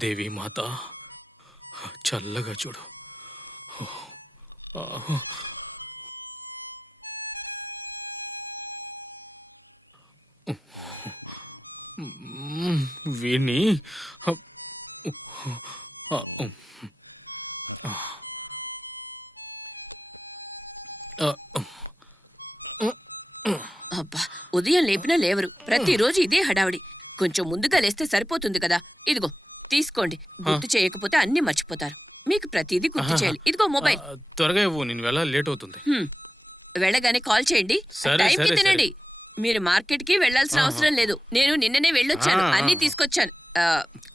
దేవి మాత చల్లగా చూడు. వీణ్ణి అబ్బా, ఉదయం లేపినా లేవరు. ప్రతిరోజు ఇదే హడావిడి. కొంచెం ముందుగా లేస్తే సరిపోతుంది కదా. ఇదిగో తీసుకోండి. గుర్తు చేయకపోతే అన్ని మర్చిపోతారు. మీకు ప్రతిదీ గుర్తు చేయాలి. ఇదిగో మొబైల్. త్వరగా ఇవ్వు, నేను వెళ్ళాలి, లేట్ అవుతుంది. వెళ్ళగానే కాల్ చేయండి. టైంకి తినండి. మీరు మార్కెట్ కి వెళ్లాల్సిన అవసరం లేదు. నేను నిన్ననే వెళ్ళొచ్చాను, అన్ని తీసుకొచ్చాను.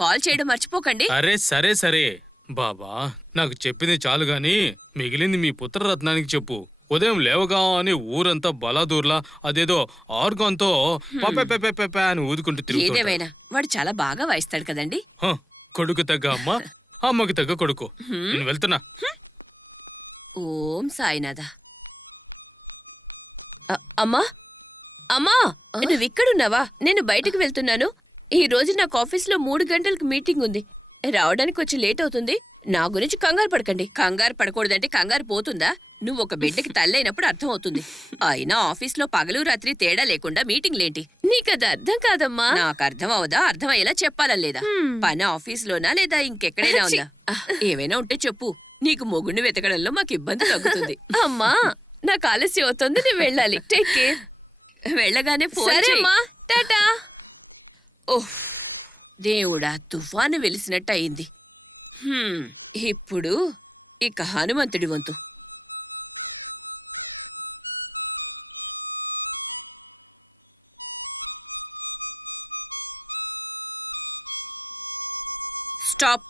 కాల్ చేయడం మర్చిపోకండి. అరే సరే సరే బాబా, నాకు చెప్పింది చాలు గాని మిగిలింది మీ పుత్రరత్నానికి చెప్పు. ఉదయం లేవగానే ఊరంతా బలాదూర్లా అదేదో ఆర్గాన్తో అని ఊదుకుంటూ తిరుగుతాడు. ఏదేమైనా వాడు చాలా బాగా వాయిస్తాడు కదండి. కొడుకు తగ్గ అమ్మ, అమ్మకి తగ్గ కొడుకు. నేను వెళ్తున్నా. ఓం సాయినాథ. అమ్మా అమ్మా, నువ్వు ఇక్కడున్నావా? నేను బయటకు వెళ్తున్నాను. ఈ రోజు నాకు ఆఫీస్లో 3 గంటలకు మీటింగ్ ఉంది. రావడానికి కొంచెం లేట్ అవుతుంది. నా గురించి కంగారు పడకండి. కంగారు పడకూడదంటే కంగారు పోతుందా? నువ్వు ఒక బిడ్డకి తల్లైనప్పుడు అర్థం అవుతుంది. అయినా ఆఫీస్లో పగలు రాత్రి తేడా లేకుండా మీటింగ్లేంటి? నీకది అర్థం కాదమ్మా. నాకు అర్థం అవదా? అర్థమయ్యేలా చెప్పాలా లేదా? పని ఆఫీస్లోనా లేదా ఇంకెక్కడైనా ఉందా? ఏమైనా ఉంటే చెప్పు. నీకు మొగుడిని వెతకడంలో మాకు ఇబ్బంది తగ్గుతుంది. అమ్మా, నాకు ఆలస్యం అవుతుంది, నేను వెళ్ళాలి. Take care. వెళ్ళగానే ఫోన్ చేయమ్మా. టాటా. ఓహ్ దేవుడా, తుఫాను వెలిసినట్టు అయింది. ఇప్పుడు ఇక హనుమంతుడి వంతు. స్టాప్.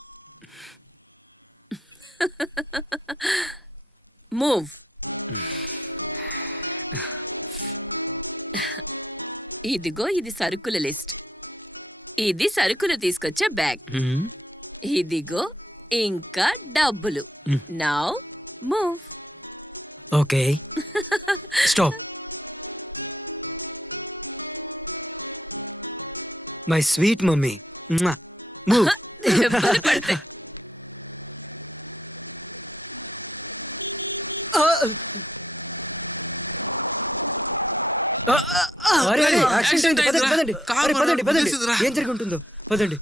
మూవ్. ఇదిగో ఇది సరుకుల లిస్ట్. ఇది సరుకులు తీసుకొచ్చే బ్యాగ్. ఇదిగో ఇంకా డబ్బులు. Now move. Okay, stop. My sweet mummy, move. పడతాయి. ఏం జరిగి ఉంటుందో పదండి.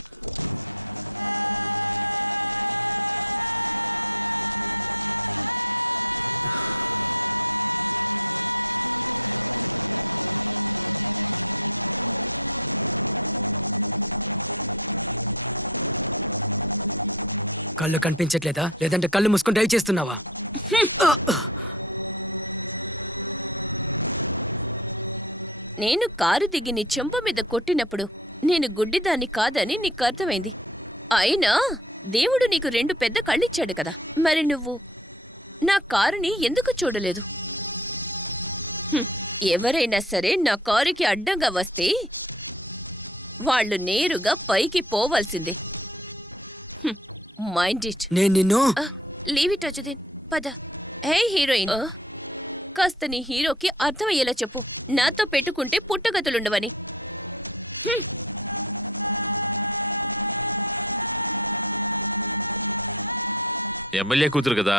కళ్ళు కనిపించట్లేదా? లేదంటే కళ్ళు మూసుకొని డ్రైవ్ చేస్తున్నావా? నేను కారు దిగి నీ చెంప మీద కొట్టినప్పుడు నేను గుడ్డిదాన్ని కాదని నీకు అర్థమైంది. అయినా దేవుడు నీకు 2 పెద్ద కళ్ళిచ్చాడు కదా. మరి నువ్వు నా కారుని ఎందుకు చూడలేదు? ఎవరైనా సరే నా కారుకి అడ్డంగా వస్తే వాళ్ళు నేరుగా పైకి పోవాల్సిందే. Mind it. నేను నిన్ను లీవ్ ఇట్ అజుదీన్. పద. హే హీరోయిన్, కాస్త నీ హీరోకి అర్థమయ్యేలా చెప్పు. నాతో పెట్టుకుంటే పుట్టగతులుండవని. ఎమ్మెల్యే కూతురు కదా,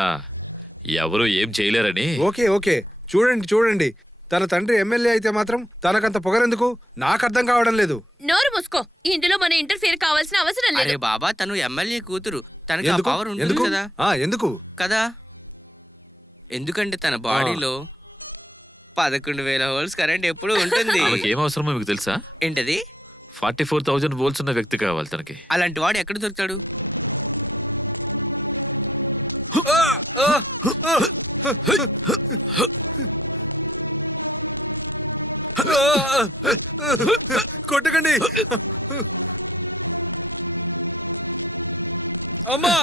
ఎవరు ఏం చేయలేరని. ఓకే ఓకే, చూడండి చూడండి, తన తండ్రి ఎమ్మెల్యే అయితే మాత్రం తనకంత పొగరెందుకు? నాకు అర్థం కావడం లేదు. నోరు మూసుకో. ఇందులో మన ఇంటర్ఫియర్ కావాల్సిన అవసరం అరే లేదు. బాబా, తను ఎమ్మెల్యే కూతురు, తనకి ఆ ఎందుకు? పవర్ ఉంటుంది ఎందుకు? కదా. ఎందుకు? కదా, ఎందుకంటే తన బాడీలో 11,000 వోల్ట్స్ కరెంట్ ఎప్పుడు ఉంటుంది. ఆమెకి ఏం అవసరమో మీకు తెలుసా? ఏంటది? 44,000 వోల్ట్స్ ఉన్న వ్యక్తి కావాలి తనకి. అలాంటి వాడు ఎక్కడ దొరుకుతాడు? కొట్టకండి అమ్మా!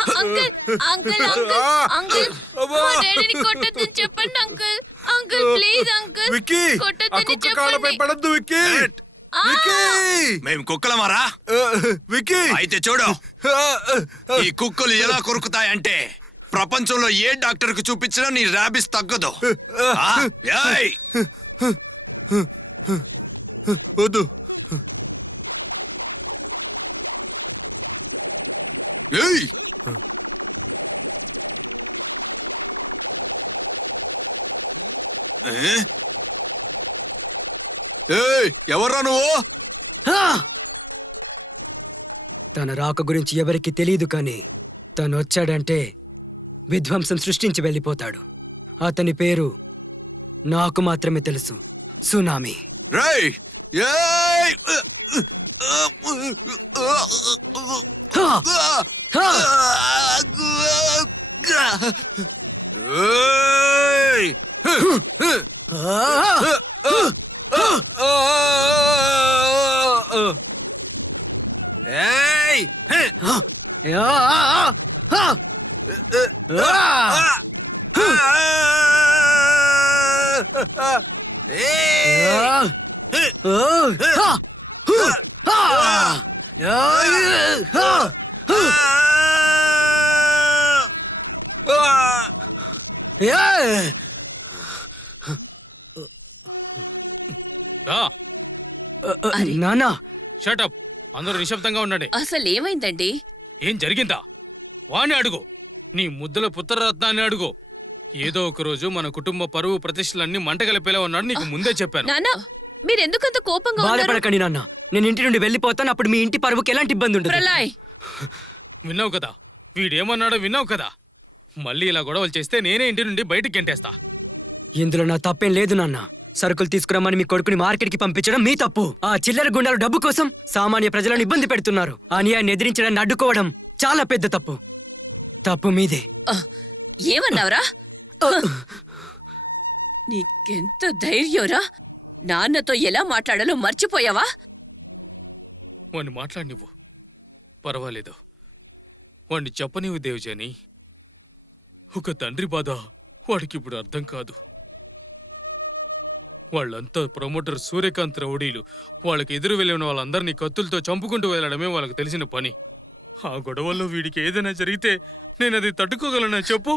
అంకుల్, అంకుల్, అంకుల్, మా డాడీని కొట్టొద్దని చెప్పండి uncle. Uncle please uncle, Vicky, ఆ కొట్టొద్దని కుక్క కాళ్ళపై చెప్పండి. పడద్దు విక్కీ. విక్కీ! మేము కుక్కలమారా? విక్కీ! అయితే చూడు, ఈ కుక్కలు ఎలా కొరుకుతాయంటే ప్రపంచంలో ఏ డాక్టర్ కు చూపించినా నీ ర్యాబిస్ తగ్గదు. ఆ, ఏయ్! వద్దు. ఏయ్! ఏయ్, ఎవర్రా నువ్వు? తన రాక గురించి ఎవరికి తెలియదు, కానీ తను వచ్చాడంటే విధ్వంసం సృష్టించి వెళ్ళిపోతాడు. అతని పేరు నాకు మాత్రమే తెలుసు, సునామీ. రేయ్! ఏయ్! ఏయ్! ఏయ్! నానా, షటప్. అందరూ నిశ్శబ్దంగా ఉండండి. అసలు ఏమైందండి? ఏం జరిగిందా? వాణ్ణి అడుగు. నీ ముద్దుల పుత్రరత్నాన్ని అడుగు. ఏదో ఒక రోజు మన కుటుంబ పరువు ప్రతిష్టలన్నీ మంటగలిపేలా ఉన్నాడు, నీకు ముందే చెప్పాను. నానా, మీరెందుకంత కోపంగా ఉన్నారు? బాధపడకండి నాన్న, నేను ఇంటి నుండి వెళ్ళిపోతాను. అప్పుడు మీ ఇంటి పరువుకి ఎలాంటి ఇబ్బంది ఉండదు. ప్రళయ్, విన్నావు కదా, వీడేమన్నాడో విన్నావు కదా. మళ్ళీ ఇలా గొడవలు చేస్తే నేనే ఇంటి నుండి బయటికి గెంటేస్తా. ఇందులో నా తప్పేం లేదు నాన్న. సరుకులు తీసుకురమ్మని మీ కొడుకుని మార్కెట్కి పంపించడం మీ తప్పు. ఆ చిల్లర గుండాలు డబ్బు కోసం సామాన్య ప్రజలను ఇబ్బంది పెడుతున్నారు. ఆ న్యాయాన్ని ఎదిరించడాన్ని అడ్డుకోవడం చాలా పెద్ద తప్పు. తప్పు మీదే. ఏమన్నావురా? నీకెంత ధైర్యంరా? నాన్నతో ఎలా మాట్లాడాలో మర్చిపోయావా? వాణ్ణి మాట్లాడినివ్వు, పర్వాలేదు. వాణ్ణి చెప్పనివ్వు దేవజాని. ఒక తండ్రి బాధ వాడికి ఇప్పుడు అర్థం కాదు. వాళ్ళంతా ప్రమోటర్ సూర్యకాంత్ రౌడీలు. వాళ్ళకి ఎదురు వెళ్ళిన వాళ్ళందరినీ కత్తులతో చంపుకుంటూ వెళ్ళడమే వాళ్ళకి తెలిసిన పని. ఆ గొడవల్లో వీడికి ఏదైనా జరిగితే నేను అది తట్టుకోగలనా చెప్పు?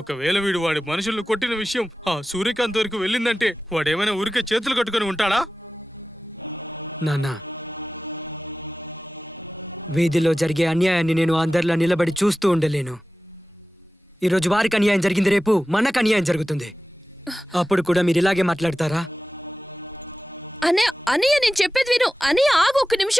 ఒకవేళ వీడు వాడి మనుషులను కొట్టిన విషయం ఆ సూర్యకాంత్ వరకు వెళ్ళిందంటే వాడేమైనా ఊరికే చేతులు కట్టుకొని ఉంటాడా? నాన్న, వీధిలో జరిగే అన్యాయాన్ని నేను అందరిలో నిలబడి చూస్తూ ఉండలేను. ఈరోజు వారికి అన్యాయం జరిగింది, రేపు మనకు అన్యాయం జరుగుతుంది. అప్పుడు కూడా మీరు ఇలాగే మాట్లాడతారా? అన్నయ్య, నేను చెప్పేది విను. అన్నయ్య, ఆగు ఒక్క నిమిషం.